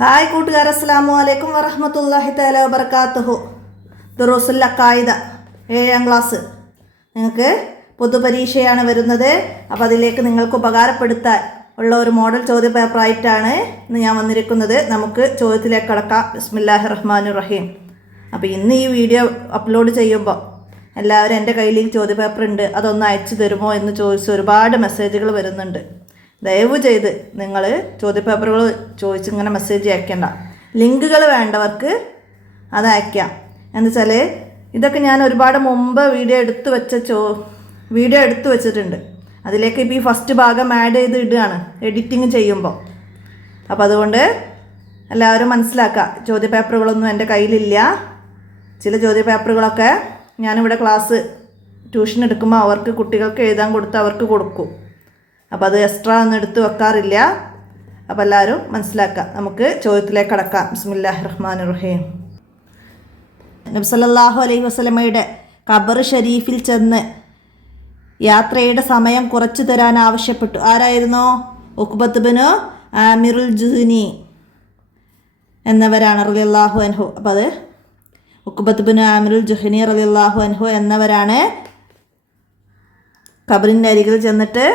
Hi കൂട്ടുകാർ, അസ്സലാമു അലൈക്കും വറഹ്മത്തുള്ളാഹി തആല വബറകാതുഹു. ദുറൂസുൽ അഖായിദ 7ാം ക്ലാസ്. നിങ്ങൾക്ക് പൊതുപരീക്ഷയാണ് വരുന്നത്. അപ്പോൾ അതിലേക്ക് നിങ്ങൾക്ക് ഉപകാരപ്പെടുത്താൻ ഉള്ള ഒരു മോഡൽ ചോദ്യ പേപ്പറായിട്ടാണ് ഇന്ന് ഞാൻ വന്നിരിക്കുന്നത്. നമുക്ക് ചോദ്യത്തിലേക്ക് കടക്കാം. ബിസ്മില്ലാഹിർ റഹ്മാനിർ റഹീം. അപ്പോൾ ഇന്ന് ഈ വീഡിയോ അപ്ലോഡ് ചെയ്യുമ്പോൾ എല്ലാവരും എൻ്റെ കയ്യിൽ ചോദ്യ പേപ്പർ ഉണ്ട്, അതൊന്ന് അയച്ചു തരുമോ എന്ന് ചോദിച്ച് ഒരുപാട് മെസ്സേജുകൾ വരുന്നുണ്ട്. ദയവ് ചെയ്ത് നിങ്ങൾ ചോദ്യപേപ്പറുകൾ ചോദിച്ച് ഇങ്ങനെ മെസ്സേജ് അയക്കേണ്ട. ലിങ്കുകൾ വേണ്ടവർക്ക് അത് അയക്കാം. എന്ന് വെച്ചാൽ ഇതൊക്കെ ഞാൻ ഒരുപാട് മുമ്പ് വീഡിയോ എടുത്തു വെച്ചിട്ടുണ്ട്. അതിലേക്ക് ഇപ്പോൾ ഈ ഫസ്റ്റ് ഭാഗം ആഡ് ചെയ്ത് ഇടുകയാണ് എഡിറ്റിങ് ചെയ്യുമ്പോൾ. അപ്പോൾ അതുകൊണ്ട് എല്ലാവരും മനസ്സിലാക്കുക, ചോദ്യപേപ്പറുകളൊന്നും എൻ്റെ കയ്യിലില്ല. ചില ചോദ്യപേപ്പറുകളൊക്കെ ഞാനിവിടെ ട്യൂഷൻ എടുക്കുമ്പോൾ അവർക്ക് കുട്ടികൾക്ക് എഴുതാൻ കൊടുത്ത് അവർക്ക് കൊടുക്കും. അപ്പോൾ അത് എക്സ്ട്രാ ഒന്നും എടുത്ത് വെക്കാറില്ല. അപ്പോൾ എല്ലാവരും മനസ്സിലാക്കുക. നമുക്ക് ചോദ്യത്തിലേക്ക് കടക്കാം. ബിസ്മില്ലാഹിർ റഹ്മാനിർ റഹീം. നബി സല്ലല്ലാഹു അലൈഹി വസല്ലമയുടെ ഖബർ ഷരീഫിൽ ചെന്ന് യാത്രയുടെ സമയം കുറച്ചു തരാൻ ആവശ്യപ്പെട്ടു. ആരായിരുന്നു? ഉഖ്ബത്ത് ബിൻ ആമിറുൽ ജുഹ്നി എന്നവരാണ് റളിയല്ലാഹു അൻഹു. അപ്പോൾ അത് ഉഖ്ബത്ത് ബിൻ ആമിറുൽ ജുഹ്നി റളിയല്ലാഹു അൻഹു എന്നവരാണ് ഖബറിൻ്റെ അരികിൽ ചെന്നിട്ട്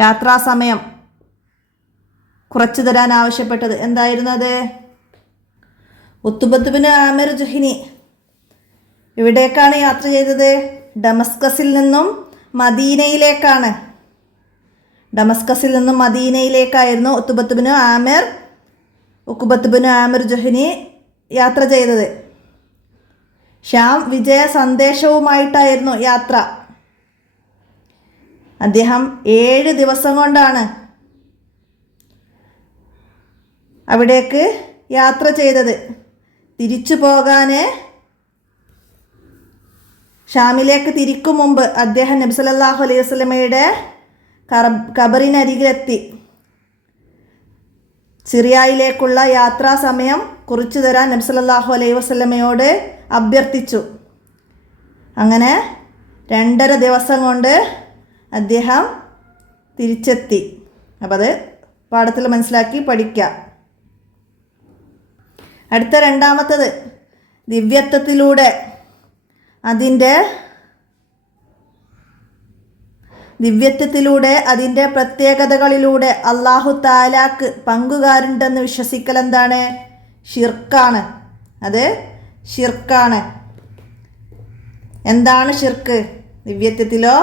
യാത്രാസമയം കുറച്ചു തരാൻ ആവശ്യപ്പെട്ടത്. എന്തായിരുന്നു അത്? ഉഖ്ബത്ത് ബിൻ ആമിർ ജുഹ്നി ഇവിടേക്കാണ് യാത്ര ചെയ്തത്. ഡമസ്കസിൽ നിന്നും മദീനയിലേക്കായിരുന്നു ഉഖ്ബത്ത് ബിൻ ആമിർ ജുഹ്നി യാത്ര ചെയ്തത്. ഷാം വിജയ സന്ദേശവുമായിട്ടായിരുന്നു യാത്ര. അദ്ദേഹം 7 ദിവസം കൊണ്ടാണ് അവിടേക്ക് യാത്ര ചെയ്തത്. തിരിച്ചു പോകാൻ ഷാമിലേക്ക് തിരിക്കും മുമ്പ് അദ്ദേഹം നബി സല്ലല്ലാഹു അലൈഹി വസല്ലമയുടെ ഖബറിനരികിലെത്തി സിറിയയിലേക്കുള്ള യാത്രാ സമയം കുറിച്ചു തരാൻ നബി സല്ലല്ലാഹു അലൈഹി വസല്ലമയോട് അഭ്യർത്ഥിച്ചു. അങ്ങനെ 2.5 ദിവസം കൊണ്ട് അദ്ദേഹം തിരിച്ചെത്തി. അപ്പം അത് പാഠത്തിൽ മനസ്സിലാക്കി പഠിക്കുക. അടുത്ത രണ്ടാമത്തത്, ദിവ്യത്വത്തിലൂടെ അതിൻ്റെ പ്രത്യേകതകളിലൂടെ അല്ലാഹു തആലാക്ക് പങ്കുകാരുണ്ടെന്ന് വിശ്വസിക്കൽ എന്താണ്? ഷിർക്കാണ്. അത് ഷിർക്കാണ്. എന്താണ് ഷിർക്ക്? ദിവ്യത്വത്തിലോ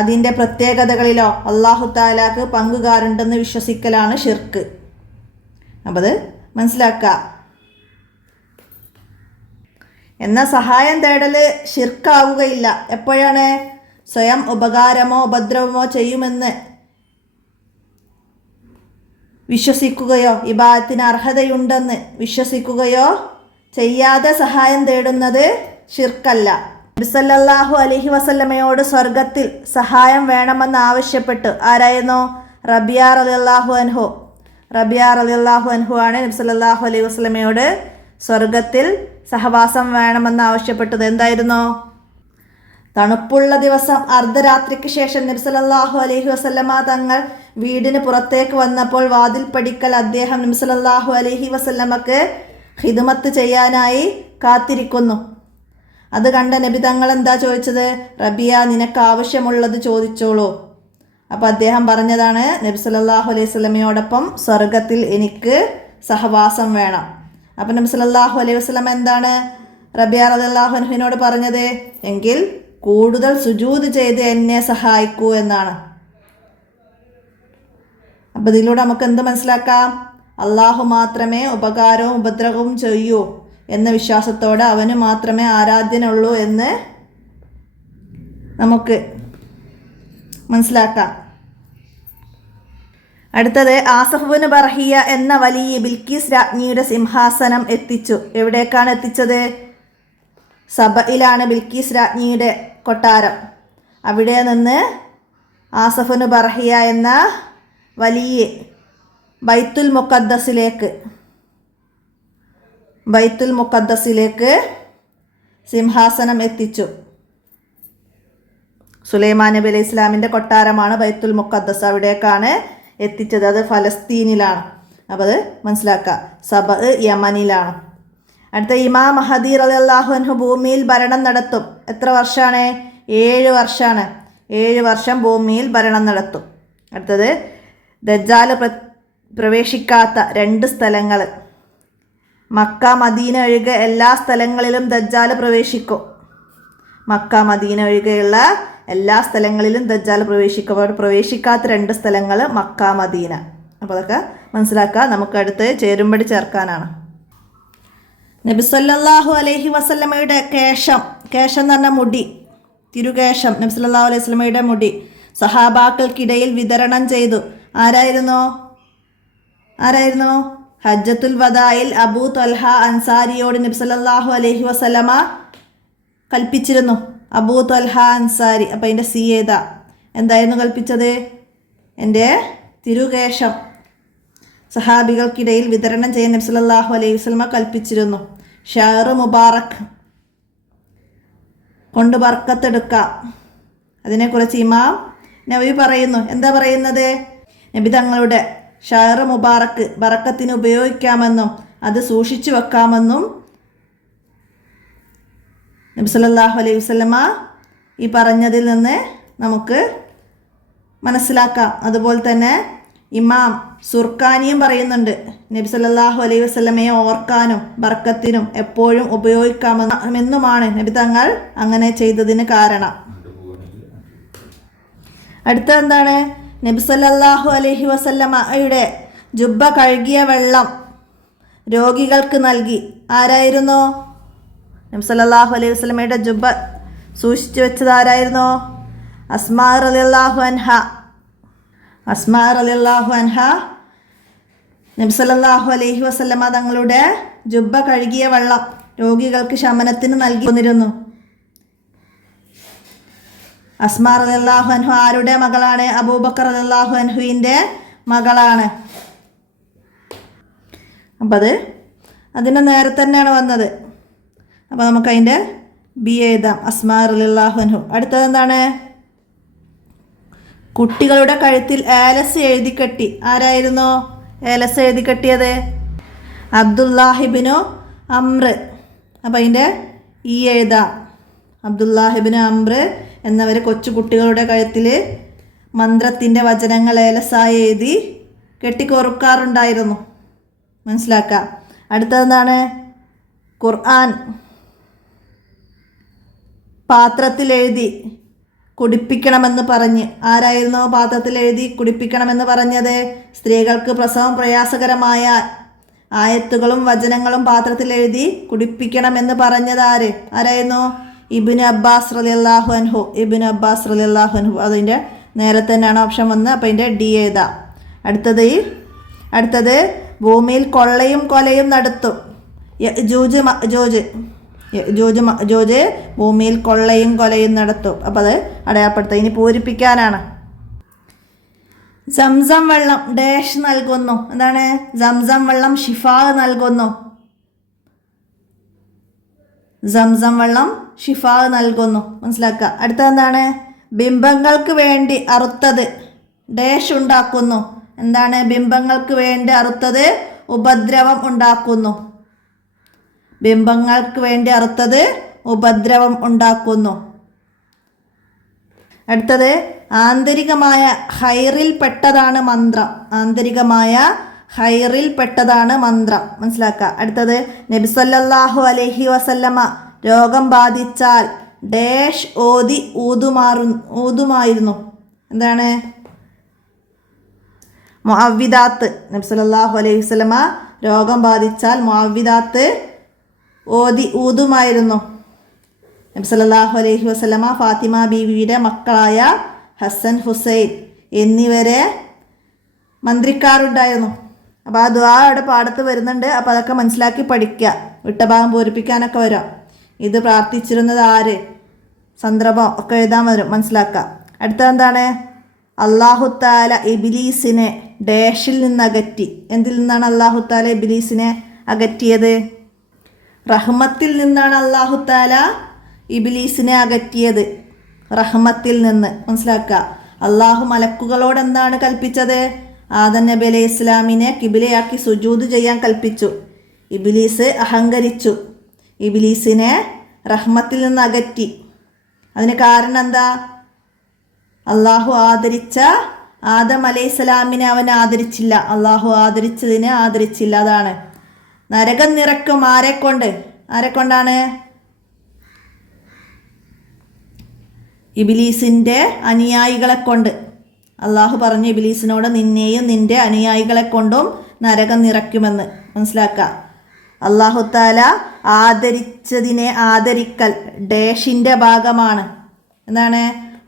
അതിൻ്റെ പ്രത്യേകതകളിലോ അല്ലാഹു തആലാക്ക് പങ്കുകാരുണ്ടെന്ന് വിശ്വസിക്കലാണ് ഷിർക്ക്. അപ്പോൾ അത് മനസ്സിലാക്കുക. എന്നാൽ സഹായം തേടൽ ഷിർക്കാവുകയില്ല. എപ്പോഴാണ്? സ്വയം ഉപകാരമോ ഉപദ്രവമോ ചെയ്യുമെന്ന് വിശ്വസിക്കുകയോ ഇബാദത്തിന് അർഹതയുണ്ടെന്ന് വിശ്വസിക്കുകയോ ചെയ്യാതെ സഹായം തേടുന്നത് ഷിർക്കല്ല. നബി സല്ലല്ലാഹു അലൈഹി വസല്ലമയോട് സ്വർഗത്തിൽ സഹായം വേണമെന്ന് ആവശ്യപ്പെട്ടു. ആരായിരുന്നു? റബിയ റളിയല്ലാഹു അൻഹു ആണ് നബി സല്ലല്ലാഹു അലൈഹി വസല്ലമയോട് സ്വർഗത്തിൽ സഹവാസം വേണമെന്ന് ആവശ്യപ്പെട്ടത്. എന്തായിരുന്നു? തണുപ്പുള്ള ദിവസം അർദ്ധരാത്രിക്ക് ശേഷം നബി സല്ലല്ലാഹു അലൈഹി വസല്ലമ തങ്ങൾ വീടിന് പുറത്തേക്ക് വന്നപ്പോൾ വാതിൽപ്പടിക്കൽ അദ്ദേഹം നബി സല്ലല്ലാഹു അലൈഹി വസല്ലമക്ക് ഖിദ്മത്ത് ചെയ്യാനായി കാത്തിരിക്കുന്നു. അത് കണ്ട നബി തങ്ങൾ എന്താ ചോദിച്ചത്? റബിയ, നിനക്ക് ആവശ്യമുള്ളത് ചോദിച്ചോളൂ. അപ്പോൾ അദ്ദേഹം പറഞ്ഞതാണ്, നബി സല്ലല്ലാഹു അലൈഹി വസല്ലമയോടൊപ്പം സ്വർഗത്തിൽ എനിക്ക് സഹവാസം വേണം. അപ്പം നബി സല്ലല്ലാഹു അലൈഹി വസല്ലമ എന്താണ് റബിയ റളിയല്ലാഹു അൻഹുവിനോട് പറഞ്ഞത്? എങ്കിൽ കൂടുതൽ സുജൂദ് ചെയ്ത് എന്നെ സഹായിക്കൂ എന്നാണ്. അപ്പം ഇതിലൂടെ നമുക്ക് എന്ത് മനസ്സിലാക്കാം? അള്ളാഹു മാത്രമേ ഉപകാരവും ഉപദ്രവവും ചെയ്യൂ എന്ന വിശ്വാസത്തോടെ അവന് മാത്രമേ ആരാധ്യനുള്ളൂ എന്ന് നമുക്ക് മനസ്സിലാക്കാം. അടുത്തത്, ആസഫ് ബിൻ ബർഹിയ എന്ന വലിയ ബിൽക്കീസ് രാജ്ഞിയുടെ സിംഹാസനം എത്തിച്ചു. എവിടേക്കാണ് എത്തിച്ചത്? സബയിലാണ് ബിൽക്കീസ് രാജ്ഞിയുടെ കൊട്ടാരം. അവിടെ നിന്ന് ആസഫ് ബിൻ ബർഹിയ എന്ന വലിയ ബൈത്തുൽ മുഖദ്ദസിലേക്ക് സിംഹാസനം എത്തിച്ചു. സുലൈമാൻ നബി അലൈഹി ഇസ്ലാമിൻ്റെ കൊട്ടാരമാണ് ബൈത്തുൽ മുഖദ്ദസ്. അവിടേക്കാണ് എത്തിച്ചത്. അത് ഫലസ്തീനിലാണ്. അപ്പോൾ അത് മനസ്സിലാക്കുക. സബ യമനിലാണ്. അടുത്ത ഇമാം മഹദി റളിയല്ലാഹു അൻഹു ഭൂമിയിൽ ഭരണം നടത്തും. എത്ര വർഷമാണ്? 7 വർഷമാണ്. 7 വർഷം ഭൂമിയിൽ ഭരണം നടത്തും. അടുത്തത് ദജ്ജാൽ പ്രവേശിക്കാത്ത 2 സ്ഥലങ്ങൾ. മക്ക മദീന ഒഴികെ എല്ലാ സ്ഥലങ്ങളിലും ദജ്ജാൽ പ്രവേശിക്കും. മക്ക മദീന ഒഴികെയുള്ള എല്ലാ സ്ഥലങ്ങളിലും ദജ്ജാൽ പ്രവേശിക്കും. അവിടെ പ്രവേശിക്കാത്ത 2 സ്ഥലങ്ങൾ മക്ക മദീന. അപ്പോൾ അതൊക്കെ മനസ്സിലാക്കുക. നമുക്ക് അടുത്ത് ചേരുംപടി ചേർക്കാനാണ്. നബി സല്ലല്ലാഹു അലൈഹി വസല്ലമയുടെ കേശം എന്ന് പറഞ്ഞാൽ മുടി, തിരുകേശം, നബി സല്ലല്ലാഹു അലൈഹി വസല്ലമയുടെ മുടി സഹാബാക്കൾക്കിടയിൽ വിതരണം ചെയ്തു. ആരായിരുന്നു? ഹജ്ജത്തുൽ വദായിൽ അബൂ ത്വൽഹ അൻസാരിയോട് നബി സല്ലല്ലാഹു അലൈഹി വസല്ലമ കൽപ്പിച്ചിരുന്നു. അബൂ ത്വൽഹ അൻസാരി. അപ്പോൾ അതിൻ്റെ സി ഏതാ? എന്തായിരുന്നു കൽപ്പിച്ചത്? എൻ്റെ തിരുകേശം സഹാബികൾക്കിടയിൽ വിതരണം ചെയ്യാൻ നബി സല്ലല്ലാഹു അലൈഹി വസല്ലമ കൽപ്പിച്ചിരുന്നു. ഷഅർ മുബാറക് കൊണ്ട് ബർക്കത്തെടുക്കാം. അതിനെക്കുറിച്ച് ഇമാം നബി പറയുന്നു. എന്താ പറയുന്നത്? നബി തങ്ങളുടെ ഷഅർ മുബാറക്ക് ബറക്കത്തിന് ഉപയോഗിക്കാമെന്നും അത് സൂക്ഷിച്ചു വെക്കാമെന്നും നബി സല്ലല്ലാഹു അലൈഹി വസല്ലമ ഈ പറഞ്ഞതിൽ നിന്ന് നമുക്ക് മനസ്സിലാക്കാം. അതുപോലെ തന്നെ ഇമാം സുർക്കാനിയും പറയുന്നുണ്ട്, നബി സല്ലല്ലാഹു അലൈഹി വസല്ലമയെ ഓർക്കാനും ബർക്കത്തിനും എപ്പോഴും ഉപയോഗിക്കാമെന്നുമാണ് നബി തങ്ങൾ അങ്ങനെ ചെയ്തതിന് കാരണം. അടുത്ത എന്താണ്? നബി സല്ലല്ലാഹു അലൈഹി വസല്ലമയുടെ ജുബ്ബ കഴുകിയ വെള്ളം രോഗികൾക്ക് നൽകി. ആരായിരുന്നു? നബി സല്ലല്ലാഹു അലൈഹി വസല്ലമയുടെ ജുബ്ബ സൂക്ഷിച്ചു വെച്ചത് ആരായിരുന്നു? അസ്മാ റളിയല്ലാഹു അൻഹ നബി സല്ലല്ലാഹു അലൈഹി വസല്ലമ തങ്ങളുടെ ജുബ്ബ കഴുകിയ വെള്ളം രോഗികൾക്ക് ശമനത്തിന് നൽകി വന്നിരുന്നു. അസ്മാ റളിയല്ലാഹു അൻഹു ആരുടെ മകളാണ്? അബൂബക്കർ റളിയല്ലാഹു അൻഹുവിൻ്റെ മകളാണ്. അപ്പം അതിൻ്റെ നേരെ തന്നെയാണ് വന്നത്. അപ്പോൾ നമുക്കതിൻ്റെ ബി എഴുതാം. അസ്മാ റളിയല്ലാഹു അൻഹു. അടുത്തത് എന്താണ്? കുട്ടികളുടെ കഴുത്തിൽ ഏലസ് എഴുതി കെട്ടി. ആരായിരുന്നു ഏലസ് എഴുതി കെട്ടിയത്? അബ്ദുല്ലാഹിബ്നു അംർ. അപ്പം അതിൻ്റെ ഈ എഴുതാം. അബ്ദുല്ലാഹിബ്നു അംർ എന്നവർ കൊച്ചു കുട്ടികളുടെ കഴുത്തിൽ മന്ത്രത്തിൻ്റെ വചനങ്ങൾ ഏലസായി എഴുതി കെട്ടിക്കൊറുക്കാറുണ്ടായിരുന്നു. മനസ്സിലാക്കാം. അടുത്തതെന്താണ്? ഖുർആൻ പാത്രത്തിൽ എഴുതി കുടിപ്പിക്കണമെന്ന് പറഞ്ഞ്. ആരായിരുന്നു പാത്രത്തിൽ എഴുതി കുടിപ്പിക്കണമെന്ന് പറഞ്ഞത്? സ്ത്രീകൾക്ക് പ്രസവം പ്രയാസകരമായ ആയത്തുകളും വചനങ്ങളും പാത്രത്തിൽ എഴുതി കുടിപ്പിക്കണമെന്ന് പറഞ്ഞത് ആരായിരുന്നു? ഇബ്നു അബ്ബാസ് റളിയല്ലാഹു അൻഹു. അതിൻ്റെ നേരെ തന്നെയാണ് ഓപ്ഷൻ വന്നത്. അപ്പോൾ അതിൻ്റെ ഡി എഴുതാം. അടുത്തത് ഭൂമിയിൽ കൊള്ളയും കൊലയും നടത്തും. യജൂജ് ഭൂമിയിൽ കൊള്ളയും കൊലയും നടത്തും. അപ്പോൾ അത് അടയാളപ്പെടുത്തുക. ഇനി പൂരിപ്പിക്കാനാണ്. സംസം വെള്ളം ഡാഷ് നൽകുന്നു. എന്താണ്? സംസം വെള്ളം ഷിഫാ നൽകുന്നു. സംസം വെള്ളം ഷിഫാ നൽകുന്നു. മനസ്സിലാക്കുക. അടുത്തതെന്താണ്? ബിംബങ്ങൾക്ക് വേണ്ടി അറുത്തത് ഡാഷ് ഉണ്ടാക്കുന്നു. എന്താണ്? ബിംബങ്ങൾക്ക് വേണ്ടി അറുത്തത് ഉപദ്രവം ഉണ്ടാക്കുന്നു. ബിംബങ്ങൾക്ക് വേണ്ടി അറുത്തത് ഉപദ്രവം ഉണ്ടാക്കുന്നു. അടുത്തത് ആന്തരികമായ ഹൈറിൽ പെട്ടതാണ് മന്ത്രം. മനസ്സിലാക്കുക. അടുത്തത് നബി സല്ലല്ലാഹു അലൈഹി വസല്ലമ രോഗം ബാധിച്ചാൽ ഡാഷ് ഓതി ഊതുമായിരുന്നു. എന്താണ്? മുഅവ്വിദാത്ത്. നബി സല്ലല്ലാഹു അലൈഹി വസല്ലമ രോഗം ബാധിച്ചാൽ മുഅവ്വിദാത്ത് ഓതി ഊതുമായിരുന്നു. നബി സല്ലല്ലാഹു അലൈഹി വസല്ലമ ഫാത്തിമ ബീവിയുടെ മക്കളായ ഹസൻ, ഹുസൈൻ എന്നിവരെ മന്ത്രിക്കാറുണ്ടായിരുന്നു. അപ്പോൾ ആ ദുആ അവിടെ പാടത്ത് വരുന്നുണ്ട്. അപ്പോൾ അതൊക്കെ മനസ്സിലാക്കി പഠിക്കുക. വിട്ട ഭാഗം പൂരിപ്പിക്കാനൊക്കെ വരാം. ഇത് പ്രാർത്ഥിച്ചിരുന്നത് ആര്, സന്ദർഭം ഒക്കെ എഴുതാൻ വരും. മനസ്സിലാക്കുക. അടുത്തതെന്താണ്? അല്ലാഹു തആല ഇബ്ലീസിനെ ഡാഷിൽ നിന്ന് അകറ്റി. എന്തിൽ നിന്നാണ് അല്ലാഹു തആല ഇബ്ലീസിനെ അകറ്റിയത്? റഹ്മത്തിൽ നിന്നാണ് അല്ലാഹു തആല ഇബ്ലീസിനെ അകറ്റിയത്. റഹ്മത്തിൽ നിന്ന്. മനസ്സിലാക്കുക. അള്ളാഹു മലക്കുകളോട് എന്താണ് കൽപ്പിച്ചത്? ആദം നബി അലൈഹി ഇസ്ലാമിനെ കിബിലയാക്കി സുജൂദ് ചെയ്യാൻ കൽപ്പിച്ചു. ഇബ്ലീസ് അഹങ്കരിച്ചു. ഇബ്ലീസിനെ റഹ്മത്തിൽ നിന്ന് അകറ്റി. അതിന് കാരണം എന്താ? അള്ളാഹു ആദരിച്ച ആദം അലൈഹിസ്സലാമിനെ അവൻ ആദരിച്ചില്ല. അള്ളാഹു ആദരിച്ചതിനെ ആദരിച്ചില്ല. അതാണ്. നരകം നിറക്കും ആരെക്കൊണ്ടാണ്? ഇബ്ലീസിൻ്റെ അനുയായികളെ കൊണ്ട്. അള്ളാഹു പറഞ്ഞു ഇബ്ലീസിനോട് നിന്നെയും നിന്റെ അനുയായികളെ കൊണ്ടും നരകം നിറയ്ക്കുമെന്ന്. മനസ്സിലാക്കുക. അള്ളാഹു താല ആദരിച്ചതിനെ ആദരിക്കൽ ഡേഷിൻ്റെ ഭാഗമാണ്. എന്താണ്?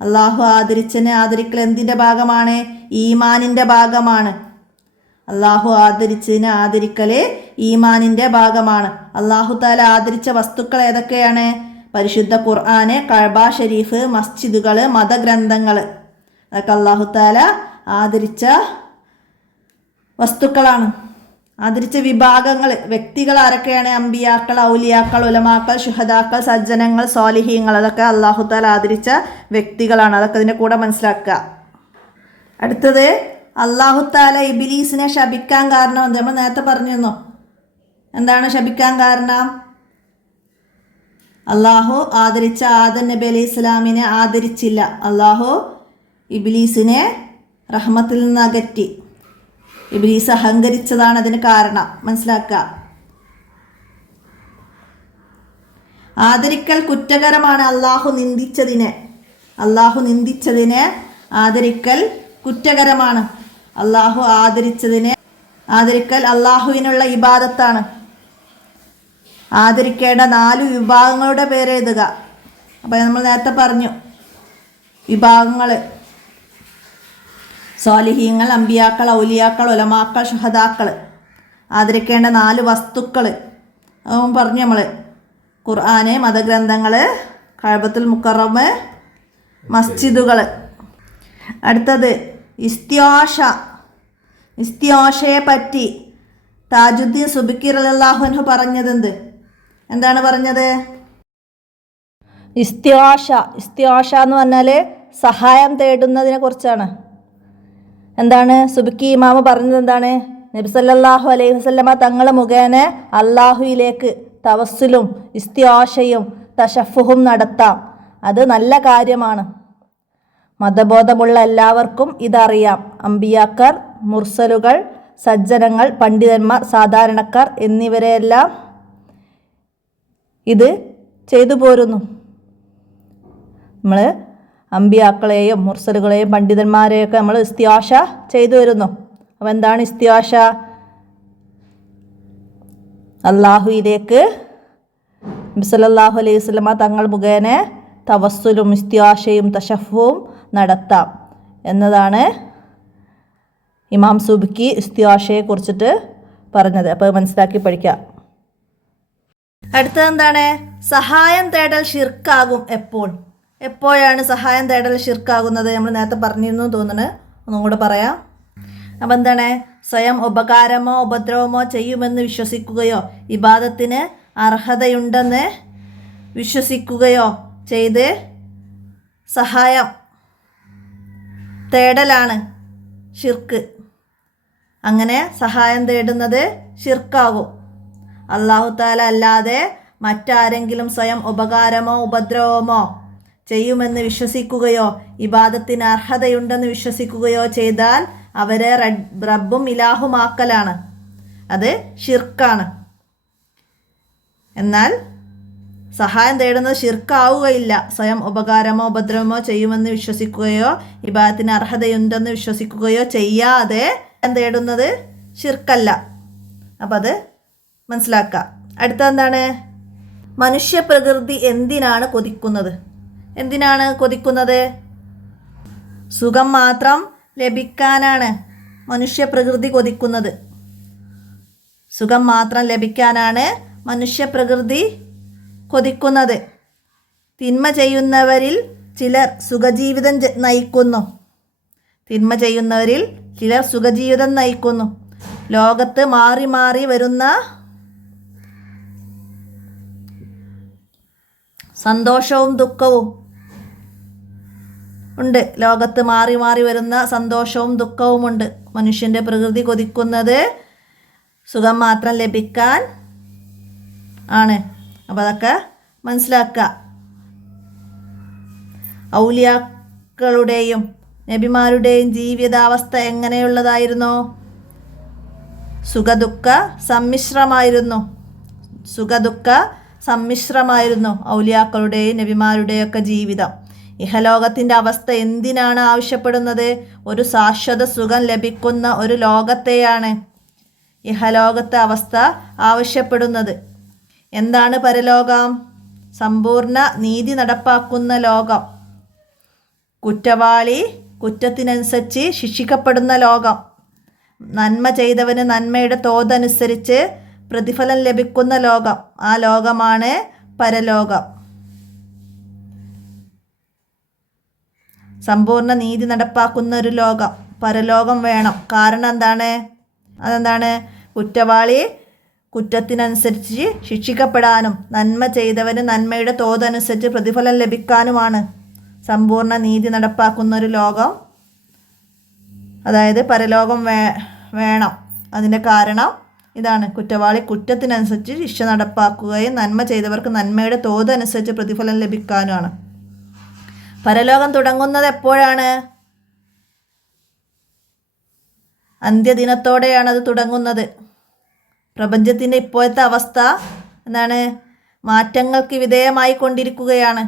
അള്ളാഹു ആദരിച്ചതിനെ ആദരിക്കൽ എന്തിൻ്റെ ഭാഗമാണ്? ഈമാനിൻ്റെ ഭാഗമാണ്. അള്ളാഹു ആദരിച്ചതിനെ ആദരിക്കൽ ഈമാനിൻ്റെ ഭാഗമാണ്. അള്ളാഹു താല ആദരിച്ച വസ്തുക്കൾ ഏതൊക്കെയാണ്? പരിശുദ്ധ ഖുർആന്, കഅബ ഷരീഫ്, മസ്ജിദുകൾ, മതഗ്രന്ഥങ്ങൾ. അതൊക്കെ അള്ളാഹു താല ആദരിച്ച വസ്തുക്കളാണ്. ആദരിച്ച വിഭാഗങ്ങൾ, വ്യക്തികൾ ആരൊക്കെയാണ്? അമ്പിയാക്കൾ, ഔലിയാക്കൾ, ഉലമാക്കൾ, ശുഹദാക്കൾ, സജ്ജനങ്ങൾ, സ്വാലിഹീങ്ങൾ. അതൊക്കെ അള്ളാഹു താല ആദരിച്ച വ്യക്തികളാണ്. അതൊക്കെ ഇതിൻ്റെ കൂടെ മനസ്സിലാക്കുക. അടുത്തത്, അള്ളാഹു താല ഇബ്ലീസിനെ ശപിക്കാൻ കാരണം എന്ത്? നമ്മൾ നേരത്തെ പറഞ്ഞിരുന്നു. എന്താണ് ശപിക്കാൻ കാരണം? അള്ളാഹു ആദരിച്ച ആദം നബി അലൈഹി ഇസ്ലാമിനെ ആദരിച്ചില്ല. അള്ളാഹു ഇബ്ലീസിനെ റഹ്മത്തിൽ നിന്ന് അകറ്റി. ഇബ്ലീസ് അഹങ്കരിച്ചതാണ് അതിന് കാരണം. മനസ്സിലാക്കുക. ആദരിക്കൽ കുറ്റകരമാണ്. അള്ളാഹു നിന്ദിച്ചതിനെ ആദരിക്കൽ കുറ്റകരമാണ്. അള്ളാഹു ആദരിക്കൽ അള്ളാഹുവിനുള്ള ഇബാദത്താണ്. ആദരിക്കേണ്ട 4 വിഭാഗങ്ങളുടെ പേര് എഴുതുക. അപ്പോൾ നമ്മൾ നേരത്തെ പറഞ്ഞു വിഭാഗങ്ങൾ: സ്വാലിഹീങ്ങൾ, അമ്പിയാക്കൾ, ഔലിയാക്കൾ, ഉലമാക്കൾ, ശുഹദാക്കൾ. ആദരിക്കേണ്ട 4 വസ്തുക്കൾ അതും പറഞ്ഞു നമ്മൾ: ഖുർആന്, മതഗ്രന്ഥങ്ങൾ, കഅബത്തുൽ മുക്കറമ, മസ്ജിദുകൾ. അടുത്തത് ഇസ്തിയാഷയെ പറ്റി താജുദ്ദീൻ സുബ്ക്കി റളിയല്ലാഹു അൻഹു പറഞ്ഞതെന്ത്? എന്താണ് പറഞ്ഞത്? ഇസ്തിയാഷ എന്ന് പറഞ്ഞാൽ സഹായം തേടുന്നതിനെ കുറിച്ചാണ്. എന്താണ് സുബ്ക്കി ഇമാമ് പറഞ്ഞത്? എന്താണ്? നബി സല്ലല്ലാഹു അലൈഹി വസല്ലമ തങ്ങൾ മുഖേന അള്ളാഹുവിലേക്ക് തവസ്സുലും ഇസ്തിയാഷയും തശഫുഹും നടത്താം. അത് നല്ല കാര്യമാണ്. മതബോധമുള്ള എല്ലാവർക്കും ഇതറിയാം. അമ്പിയാക്കർ, മുർസലുകൾ, സജ്ജനങ്ങൾ, പണ്ഡിതന്മാർ, സാധാരണക്കാർ എന്നിവരെല്ലാം ഇത് ചെയ്തു പോരുന്നു. നമ്മൾ അമ്പിയാക്കളെയും മുർസലുകളെയും പണ്ഡിതന്മാരെയൊക്കെ നമ്മൾ ഇസ്തിയാഷ ചെയ്തു വരുന്നു. അപ്പോൾ എന്താണ് ഇസ്തിയാഷ? അള്ളാഹുവിലേക്ക് നബി സല്ലല്ലാഹു അലൈഹി വസല്ലമ തങ്ങൾ മുഖേന തവസ്സുലും ഇസ്തിയാഷയും തശഫുവും നടത്താം എന്നതാണ് ഇമാം സുബ്ക്കി ഇസ്തിയാഷയെ കുറിച്ചിട്ട് പറഞ്ഞത്. അപ്പോൾ മനസ്സിലാക്കി പഠിക്കാം. അടുത്തത് എന്താണ്? സഹായം തേടൽ ഷിർക്കാകും എപ്പോഴാണ് സഹായം തേടൽ ഷിർക്കാകുന്നത്? നമ്മൾ നേരത്തെ പറഞ്ഞിരുന്നു തോന്നുന്നു. ഒന്നും കൂടെ പറയാം. അപ്പം എന്താണ്? സ്വയം ഉപകാരമോ ഉപദ്രവമോ ചെയ്യുമെന്ന് വിശ്വസിക്കുകയോ ഇബാദത്തിന് അർഹതയുണ്ടെന്ന് വിശ്വസിക്കുകയോ ചെയ്ത് സഹായം തേടലാണ് ഷിർക്ക്. അങ്ങനെ സഹായം തേടുന്നത് ഷിർക്കാകും. അല്ലാഹു തആല അല്ലാതെ മറ്റാരെങ്കിലും സ്വയം ഉപകാരമോ ഉപദ്രവമോ ചെയ്യുമെന്ന് വിശ്വസിക്കുകയോ ഇബാദത്തിന് അർഹതയുണ്ടെന്ന് വിശ്വസിക്കുകയോ ചെയ്താൽ അവരെ റബ്ബും ഇലാഹുമാക്കലാണ്. അത് ഷിർക്കാണ്. എന്നാൽ സഹായം തേടുന്നത് ഷിർക്കാവുകയില്ല. സ്വയം ഉപകാരമോ ഉപദ്രവമോ ചെയ്യുമെന്ന് വിശ്വസിക്കുകയോ ഇബാദത്തിന് അർഹതയുണ്ടെന്ന് വിശ്വസിക്കുകയോ ചെയ്യാതെ തേടുന്നത് ഷിർക്കല്ല. അപ്പം അത് മനസ്സിലാക്കുക. അടുത്തെന്താണ്? മനുഷ്യപ്രകൃതി എന്തിനാണ് കൊതിക്കുന്നത്? സുഖം മാത്രം ലഭിക്കാനാണ് മനുഷ്യപ്രകൃതി കൊതിക്കുന്നത്. സുഖം മാത്രം ലഭിക്കാനാണ് മനുഷ്യപ്രകൃതി കൊതിക്കുന്നത്. തിന്മ ചെയ്യുന്നവരിൽ ചിലർ സുഖജീവിതം നയിക്കുന്നു. ലോകത്ത് മാറി മാറി വരുന്ന സന്തോഷവും ദുഃഖവും ഉണ്ട്. ലോകത്ത് മാറി മാറി വരുന്ന സന്തോഷവും ദുഃഖവുമുണ്ട്. മനുഷ്യൻ്റെ പ്രകൃതി കൊതിക്കുന്നത് സുഖം മാത്രം ലഭിക്കാൻ ആണ്. അപ്പോൾ അതൊക്കെ മനസ്സിലാക്കുക. ഔലിയാക്കളുടെയും നബിമാരുടെയും ജീവിതാവസ്ഥ എങ്ങനെയുള്ളതായിരുന്നു? സുഖദുഃഖ സമ്മിശ്രമായിരുന്നു ഔലിയാക്കളുടെയും നബിമാരുടെയും ഒക്കെ ജീവിതം. ഇഹലോകത്തിൻ്റെ അവസ്ഥ എന്തിനാണ് ആവശ്യപ്പെടുന്നത്? ഒരു ശാശ്വത സുഖം ലഭിക്കുന്ന ഒരു ലോകത്തെയാണ് ഇഹലോകത്തെ അവസ്ഥ ആവശ്യപ്പെടുന്നത്. എന്താണ് പരലോകം? സമ്പൂർണ്ണ നീതി നടപ്പാക്കുന്ന ലോകം. കുറ്റവാളി കുറ്റത്തിനനുസരിച്ച് ശിക്ഷിക്കപ്പെടുന്ന ലോകം. നന്മ ചെയ്തവന് നന്മയുടെ തോതനുസരിച്ച് പ്രതിഫലം ലഭിക്കുന്ന ലോകം. ആ ലോകമാണ് പരലോകം. സമ്പൂർണ്ണ നീതി നടപ്പാക്കുന്ന ഒരു ലോകം, പരലോകം വേണം. കാരണം അതെന്താണ്? കുറ്റവാളി കുറ്റത്തിനനുസരിച്ച് ശിക്ഷിക്കപ്പെടാനും നന്മ ചെയ്തവന് നന്മയുടെ തോതനുസരിച്ച് പ്രതിഫലം ലഭിക്കാനുമാണ് സമ്പൂർണ്ണ നീതി നടപ്പാക്കുന്ന ഒരു ലോകം, അതായത് പരലോകം വേണം. അതിൻ്റെ കാരണം ഇതാണ്: കുറ്റവാളി കുറ്റത്തിനനുസരിച്ച് ശിക്ഷ നടപ്പാക്കുകയും നന്മ ചെയ്തവർക്ക് നന്മയുടെ തോതനുസരിച്ച് പ്രതിഫലം ലഭിക്കാനുമാണ്. പരലോകം തുടങ്ങുന്നത് എപ്പോഴാണ്? അന്ത്യദിനത്തോടെയാണ് അത് തുടങ്ങുന്നത്. പ്രപഞ്ചത്തിൻ്റെ ഇപ്പോഴത്തെ അവസ്ഥ എന്താണ്? മാറ്റങ്ങൾക്ക് വിധേയമായി കൊണ്ടിരിക്കുകയാണ്.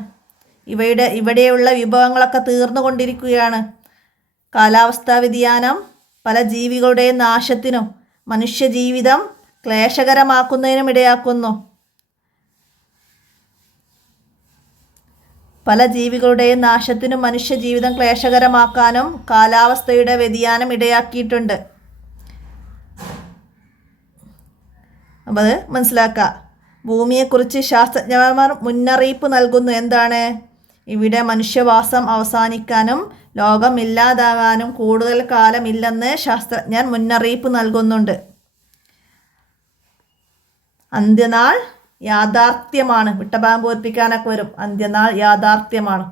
ഇവിടെയുള്ള വിഭവങ്ങളൊക്കെ തീർന്നു കൊണ്ടിരിക്കുകയാണ്. കാലാവസ്ഥാ വ്യതിയാനം പല ജീവികളുടെയും നാശത്തിനും മനുഷ്യജീവിതം ക്ലേശകരമാക്കുന്നതിനും ഇടയാക്കുന്നു. പല ജീവികളുടെയും നാശത്തിനും മനുഷ്യജീവിതം ക്ലേശകരമാക്കാനും കാലാവസ്ഥയുടെ വ്യതിയാനം ഇടയാക്കിയിട്ടുണ്ട്. അപ്പോൾ അത് മനസ്സിലാക്കുക. ഭൂമിയെക്കുറിച്ച് ശാസ്ത്രജ്ഞന്മാർ മുന്നറിയിപ്പ് നൽകുന്നു. എന്താണ്? ഇവിടെ മനുഷ്യവാസം അവസാനിക്കാനും ലോകം ഇല്ലാതാകാനും കൂടുതൽ കാലമില്ലെന്ന് ശാസ്ത്രജ്ഞർ മുന്നറിയിപ്പ് നൽകുന്നുണ്ട്. അന്ത്യനാൾ യാഥാർത്ഥ്യമാണ്. വിട്ടപാമ്പ് പൂർപ്പിക്കാനൊക്കെ വരും. അന്ത്യനാൾ യാഥാർത്ഥ്യമാണ്.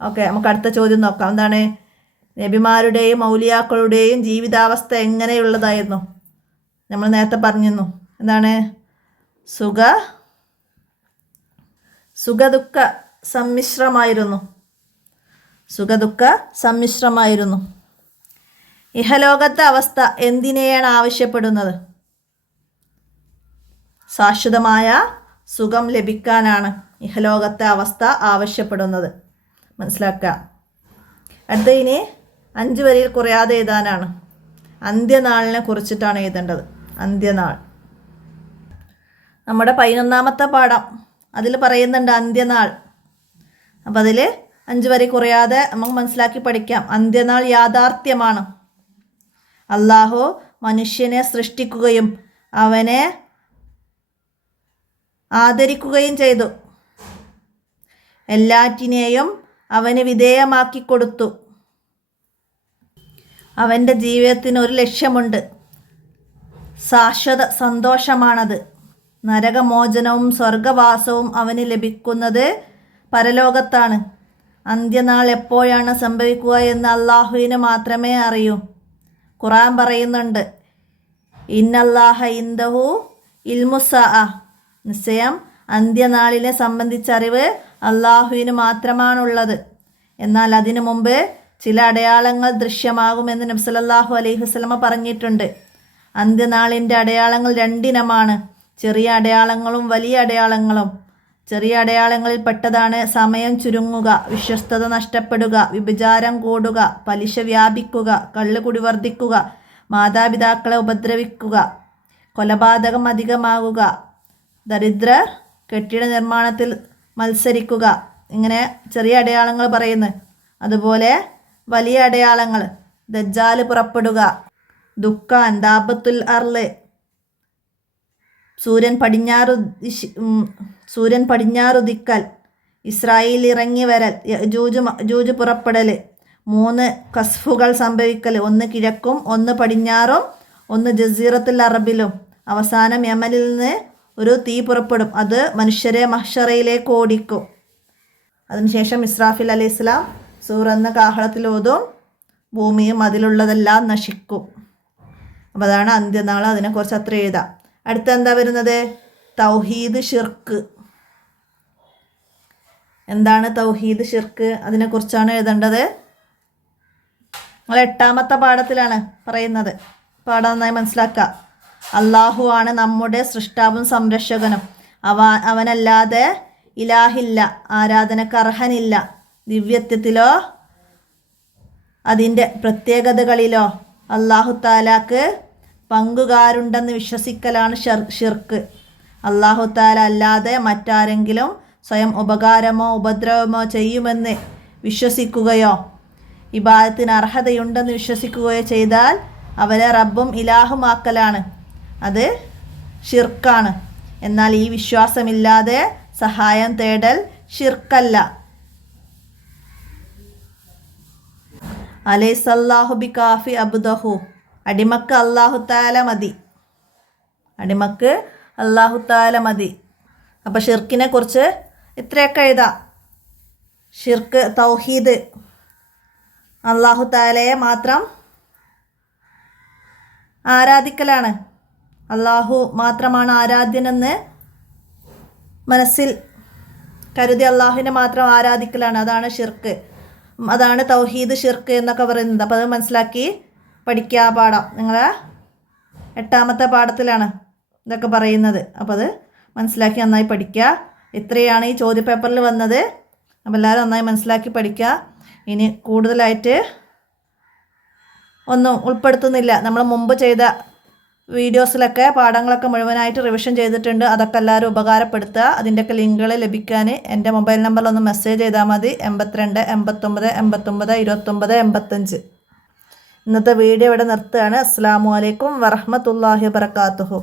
ഓക്കെ, നമുക്ക് അടുത്ത ചോദ്യം നോക്കാം. എന്താണ്? നബിമാരുടെയും ഔലിയാക്കളുടെയും ജീവിതാവസ്ഥ എങ്ങനെയുള്ളതായിരുന്നു? നമ്മൾ നേരത്തെ പറഞ്ഞിരുന്നു. എന്താണ്? സുഖദുഃഖ സമ്മിശ്രമായിരുന്നു. ഇഹലോകത്തെ അവസ്ഥ എന്തിനെയാണ് ആവശ്യപ്പെടുന്നത്? ശാശ്വതമായ സുഖം ലഭിക്കാനാണ് ഇഹലോകത്തെ അവസ്ഥ ആവശ്യപ്പെടുന്നത്. മനസ്സിലാക്കുക. അടുത്ത ഇനി 5 വരിയിൽ കുറയാതെ എഴുതാനാണ്. അന്ത്യനാളിനെ കുറിച്ചിട്ടാണ് എഴുതേണ്ടത്. അന്ത്യനാൾ നമ്മുടെ 11ാമത്തെ പാഠം, അതിൽ പറയുന്നുണ്ട് അന്ത്യനാൾ. അപ്പം അതിൽ 5 വരി കുറയാതെ നമുക്ക് മനസ്സിലാക്കി പഠിക്കാം. അന്ത്യനാൾ യാഥാർത്ഥ്യമാണ്. അള്ളാഹു മനുഷ്യനെ സൃഷ്ടിക്കുകയും അവനെ ആദരിക്കുകയും ചെയ്തു. എല്ലാറ്റിനെയും അവന് വിധേയമാക്കി കൊടുത്തു. അവൻ്റെ ജീവിതത്തിന് ഒരു ലക്ഷ്യമുണ്ട്. ശാശ്വത സന്തോഷമാണത്. നരകമോചനവും സ്വർഗവാസവും അവന് ലഭിക്കുന്നത് പരലോകത്താണ്. അന്ത്യനാൾ എപ്പോഴാണ് സംഭവിക്കുക എന്ന് അള്ളാഹുവിന് മാത്രമേ അറിയൂ. ഖുർആൻ പറയുന്നുണ്ട്, ഇന്നല്ലാഹ ഇൻദഹു ഇൽമുസ്സാഅ, നിശ്ചയം അന്ത്യനാളിനെ സംബന്ധിച്ച അറിവ് അള്ളാഹുവിന് മാത്രമാണുള്ളത്. എന്നാൽ അതിനു മുമ്പ് ചില അടയാളങ്ങൾ ദൃശ്യമാകുമെന്ന് നബി സല്ലല്ലാഹു അലൈഹി വസല്ലമ പറഞ്ഞിട്ടുണ്ട്. അന്ത്യനാളിൻ്റെ അടയാളങ്ങൾ 2 ഇനമാണ്: ചെറിയ അടയാളങ്ങളും വലിയ അടയാളങ്ങളും. ചെറിയ അടയാളങ്ങളിൽ പെട്ടതാണ് സമയം ചുരുങ്ങുക, വിശ്വസ്തത നഷ്ടപ്പെടുക, വ്യഭിചാരം കൂടുക, പലിശ വ്യാപിക്കുക, കള്ളുകുടി വർദ്ധിക്കുക, മാതാപിതാക്കളെ ഉപദ്രവിക്കുക, കൊലപാതകം അധികമാകുക, ദരിദ്രർ കെട്ടിട നിർമ്മാണത്തിൽ മത്സരിക്കുക. ഇങ്ങനെ ചെറിയ അടയാളങ്ങൾ പറയുന്നു. അതുപോലെ വലിയ അടയാളങ്ങൾ: ദജ്ജാൽ പുറപ്പെടുക, ദുഃഖാൻ, ദാബത്തുൽ അർള്, സൂര്യൻ പടിഞ്ഞാറുദിക്കൽ, ഇസ്രായേൽ ഇറങ്ങി വരൽ, യജൂജ് പുറപ്പെടൽ, 3 കസ്ഫുകൾ സംഭവിക്കൽ, 1 കിഴക്കും 1 പടിഞ്ഞാറും 1 ജസീറത്തുൽ അറബിലും. അവസാനം യമനിൽ നിന്ന് ഒരു തീ പുറപ്പെടും. അത് മനുഷ്യരെ മഹ്ശറയിലേക്ക് ഓടിക്കും. അതിനുശേഷം ഇസ്രാഫിൽ അലൈഹിസ്സലാം സൂർ എന്ന കാഹളത്തിലോതും ഭൂമിയും അതിലുള്ളതെല്ലാം നശിക്കും. അപ്പോൾ അതാണ് അന്ത്യനാൾ. അതിനെക്കുറിച്ച് അത്ര എഴുതാം. അടുത്ത എന്താ വരുന്നത്? തൗഹീദ് ഷിർക്ക്. എന്താണ് തൗഹീദ് ഷിർക്ക്? അതിനെക്കുറിച്ചാണ് എഴുതേണ്ടത്. നിങ്ങൾ 8ാമത്തെ പാഠത്തിലാണ് പറയുന്നത്. പാഠം നന്നായി മനസ്സിലാക്കുക. അള്ളാഹു ആണ് നമ്മുടെ സൃഷ്ടാവും സംരക്ഷകനും. അവനല്ലാതെ ഇലാഹില്ല, ആരാധനക്ക് അർഹനില്ല. ദിവ്യത്വത്തിലോ അതിൻ്റെ പ്രത്യേകതകളിലോ അള്ളാഹു താലാക്ക് പങ്കുകാരുണ്ടെന്ന് വിശ്വസിക്കലാണ് ഷിർക്ക്. അള്ളാഹു താല അല്ലാതെ മറ്റാരെങ്കിലും സ്വയം ഉപകാരമോ ഉപദ്രവമോ ചെയ്യുമെന്ന് വിശ്വസിക്കുകയോ ഇബാദത്തിന് അർഹതയുണ്ടെന്ന് വിശ്വസിക്കുകയോ ചെയ്താൽ അവരെ റബ്ബും ഇലാഹുമാക്കലാണ്. അത് ഷിർക്കാണ്. എന്നാൽ ഈ വിശ്വാസമില്ലാതെ സഹായം തേടൽ ഷിർക്കല്ല. അലൈസല്ലാഹു ബി കാഫി അബ്ദഹു. അടിമക്ക് അള്ളാഹു താല മതി. അടിമക്ക് അള്ളാഹു താല മതി. അപ്പോൾ ഷിർക്കിനെ കുറിച്ച് ഇത്രയൊക്കെ എഴുതാം. ഷിർക്ക് തൗഹീദ്, അള്ളാഹു താലയെ മാത്രം ആരാധിക്കലാണ്. അള്ളാഹു മാത്രമാണ് ആരാധ്യനെന്ന് മനസ്സിൽ കരുതി അള്ളാഹുവിനെ മാത്രം ആരാധിക്കലാണ്. അതാണ് ഷിർക്ക്. അതാണ് തൗഹീദ് ഷിർക്ക് എന്നൊക്കെ പറയുന്നത്. അപ്പോൾ അത് മനസ്സിലാക്കി പഠിക്കുക. പാഠം നിങ്ങൾ 8ാമത്തെ പാഠത്തിലാണ് ഇതൊക്കെ പറയുന്നത്. അപ്പോൾ അത് മനസ്സിലാക്കി നന്നായി പഠിക്കുക. ഇത്രയാണ് ഈ ചോദ്യപേപ്പറിൽ വന്നത്. അപ്പോൾ എല്ലാവരും നന്നായി മനസ്സിലാക്കി പഠിക്കുക. ഇനി കൂടുതലായിട്ട് ഒന്നും ഉൾപ്പെടുത്തുന്നില്ല. നമ്മൾ മുമ്പ് ചെയ്ത വീഡിയോസിലൊക്കെ പാഠങ്ങളൊക്കെ മുഴുവനായിട്ട് റിവിഷൻ ചെയ്തിട്ടുണ്ട്. അതൊക്കെ എല്ലാവരും ഉപകാരപ്പെടുത്തുക. അതിൻ്റെയൊക്കെ ലിങ്കുകൾ ലഭിക്കാൻ എൻ്റെ മൊബൈൽ നമ്പറിലൊന്ന് മെസ്സേജ് ചെയ്താൽ മതി. 82 89 89 29 85. ഇന്നത്തെ വീഡിയോ ഇവിടെ നിർത്തുകയാണ്. അസ്സലാമു അലൈക്കും വറഹ്മത്തുള്ളാഹി വബറകാതുഹു.